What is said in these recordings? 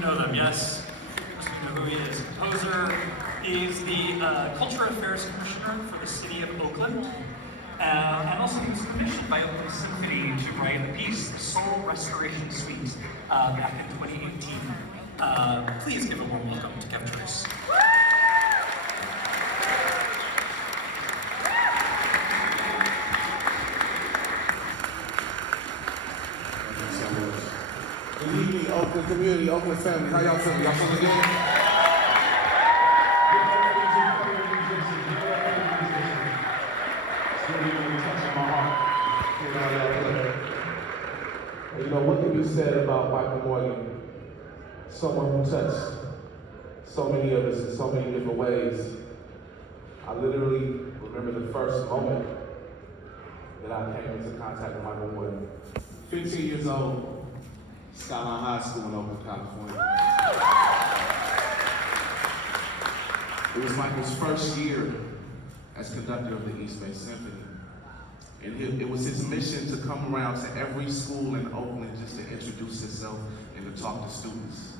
know them, yes? Most of you know who he is. Composer. He's the Cultural Affairs Commissioner for the City of Oakland. And also he was commissioned by Oakland Symphony to write a piece, the Soul Restoration Suite, back in 2018. Please give a warm welcome to Kev Choice. Good evening, Oakland community, Oakland family. How y'all feeling? Y'all feeling good? You know, what can be said about Michael Morgan? Someone who touched so many of us in so many different ways. I literally remember the first moment that I came into contact with Michael Morgan. 15 years old. Skyline High School in Oakland, California. It was Michael's first year as conductor of the East Bay Symphony. And it was his mission to come around to every school in Oakland just to introduce himself and to talk to students.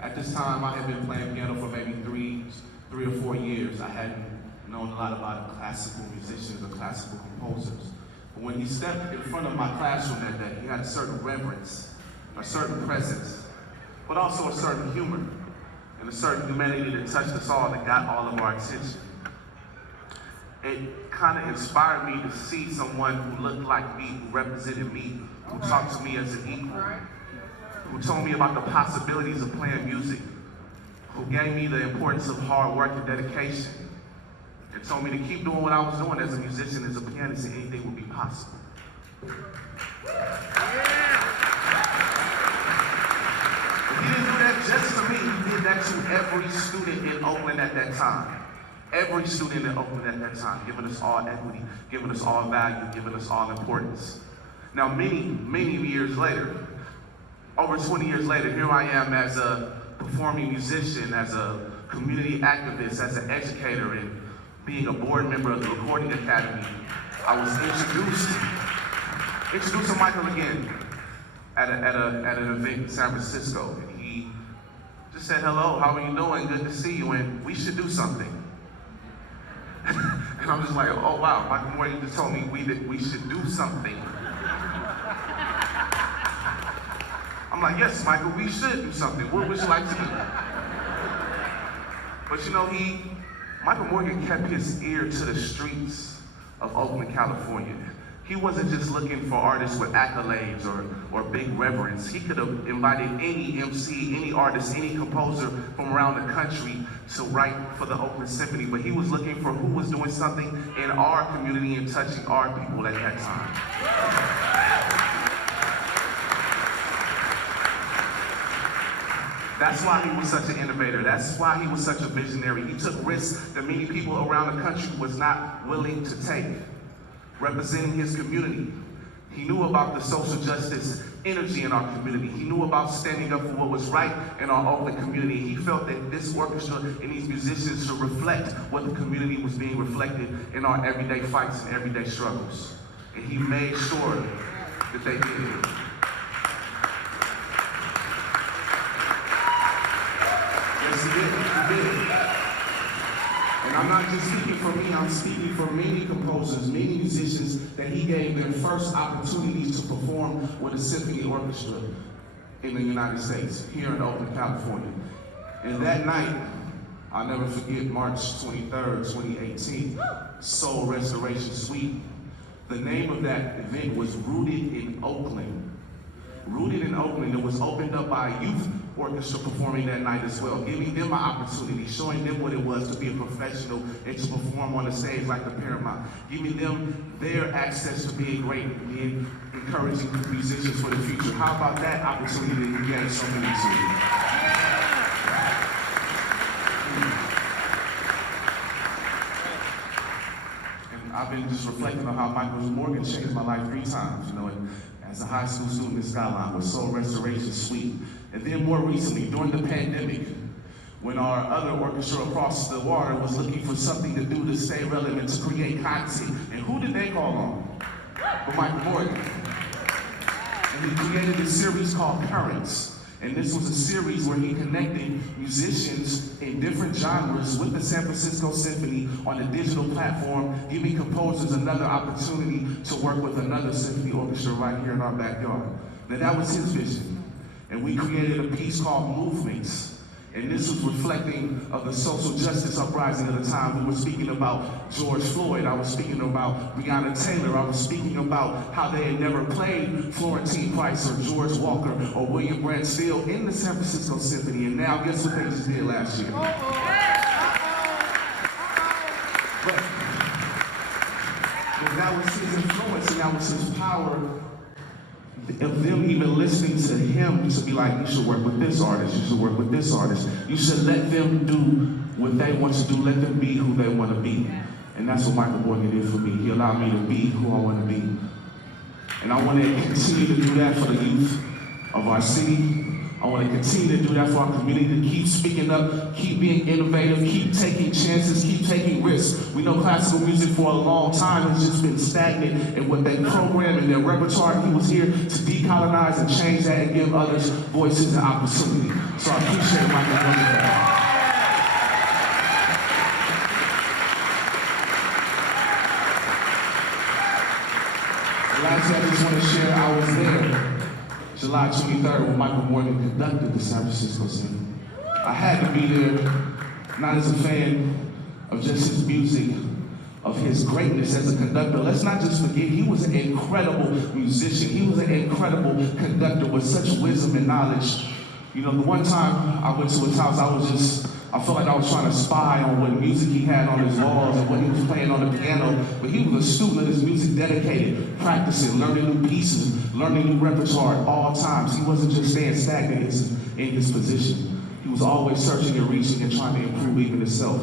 At this time, I had been playing piano for maybe three or 4 years. I hadn't known a lot about classical musicians or classical composers. But when he stepped in front of my classroom that day, he had a certain reverence, a certain presence, but also a certain humor and a certain humanity that touched us all, that got all of our attention. It kind of inspired me to see someone who looked like me, who represented me, who talked to me as an equal, who told me about the possibilities of playing music, who gave me the importance of hard work and dedication, and told me to keep doing what I was doing as a musician, as a pianist, and anything would be possible. He didn't do that just to me, he did that to every student in Oakland at that time. Every student in Oakland at that time, giving us all equity, giving us all value, giving us all importance. Now, many years later, over 20 years later, here I am as a performing musician, as a community activist, as an educator, and being a board member of the Recording Academy. I was introduced to Michael again at an event in San Francisco. And he just said, "Hello, how are you doing? Good to see you, and we should do something." And I'm just like, oh wow, Michael Morgan just told me that we should do something. I'm like, yes, Michael, we should do something. What would you like to do? But you know, Michael Morgan kept his ear to the streets of Oakland, California. He wasn't just looking for artists with accolades or big reverence. He could have invited any MC, any artist, any composer from around the country to write for the Oakland Symphony, but he was looking for who was doing something in our community and touching our people at that time. That's why he was such an innovator. That's why he was such a visionary. He took risks that many people around the country was not willing to take. Representing his community. He knew about the social justice energy in our community. He knew about standing up for what was right in our Oakland community. He felt that this orchestra and these musicians should reflect what the community was being reflected in our everyday fights and everyday struggles. And he made sure that they did. Yes, he did. He did. And I'm not just speaking for me, I'm speaking for many composers, many musicians, that he gave their first opportunities to perform with a symphony orchestra in the United States, here in Oakland, California. And that night, I'll never forget, March 23rd, 2018, Soul Restoration Suite. The name of that event was Rooted in Oakland. Rooted in Oakland. It was opened up by a youth orchestra performing that night as well, giving them an opportunity, showing them what it was to be a professional and to perform on the stage like the Paramount, giving them their access to being great and being encouraging musicians for the future. How about that opportunity that we gave so many to you? And I've been just reflecting on how Michael Morgan changed my life 3 times, you know, as a high school student at Skyline with Soul Restoration Suite. And then more recently, during the pandemic, when our other orchestra across the water was looking for something to do to stay relevant, to create content. And who did they call on? But Michael Morgan. And he created this series called Currents. And this was a series where he connected musicians in different genres with the San Francisco Symphony on a digital platform, giving composers another opportunity to work with another symphony orchestra right here in our backyard. Now that was his vision. And we created a piece called Movements. And this was reflecting of the social justice uprising of the time. We were speaking about George Floyd. I was speaking about Breonna Taylor. I was speaking about how they had never played Florentine Price or George Walker or William Grant Still in the San Francisco Symphony. And now guess what they just did last year? But that was his influence and that was his power of them even listening to him to be like, you should work with this artist, you should work with this artist. You should let them do what they want to do, let them be who they want to be. And that's what Michael Morgan did for me. He allowed me to be who I want to be. And I want to continue to do that for the youth of our city. I want to continue to do that for our community, to keep speaking up, keep being innovative, keep taking chances, keep taking risks. We know classical music for a long time has just been stagnant in what they program in their repertoire. He was here to decolonize and change that and give others voices and opportunity. So I appreciate Michael Morgan for that. Lastly, I just want to share, I was there July 23rd when Michael Morgan conducted the San Francisco Symphony. I had to be there, not as a fan of just his music, of his greatness as a conductor. Let's not just forget, he was an incredible musician. He was an incredible conductor with such wisdom and knowledge. You know, the one time I went to his house, I felt like I was trying to spy on what music he had on his walls and what he was playing on the piano. But he was a student of his music, dedicated, practicing, learning new pieces, learning new repertoire at all times. He wasn't just staying stagnant in his position. He was always searching and reaching and trying to improve even himself.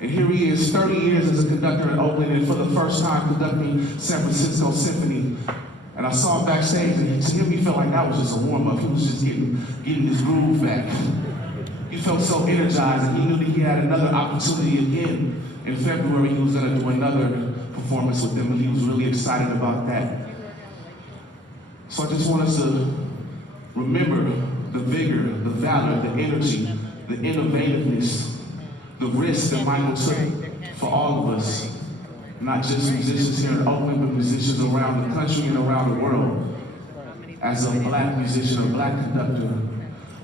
And here he is, 30 years as a conductor in Oakland, and for the first time conducting San Francisco Symphony. And I saw him backstage, and to him he felt like that was just a warm-up. He was just getting his groove back. He felt so energized, and he knew that he had another opportunity again. In February, he was going to do another performance with them, and he was really excited about that. So I just want us to remember the vigor, the valor, the energy, the innovativeness, the risk that Michael took for all of us. Not just musicians here in Oakland, but musicians around the country and around the world. As a black musician, a black conductor,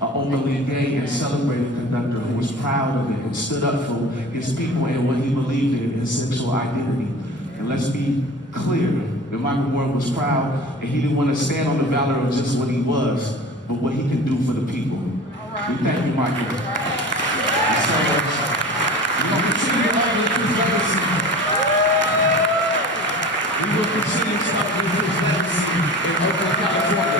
an openly gay and celebrated conductor who was proud of it and stood up for his people and what he believed in, his sexual identity. And let's be clear that Michael Morgan was proud and he didn't want to stand on the valor of just what he was, but what he can do for the people. We thank you, Michael. And so, we're going to continue to uplift his legacy. We will continue to uplift his legacy in Oakland, California.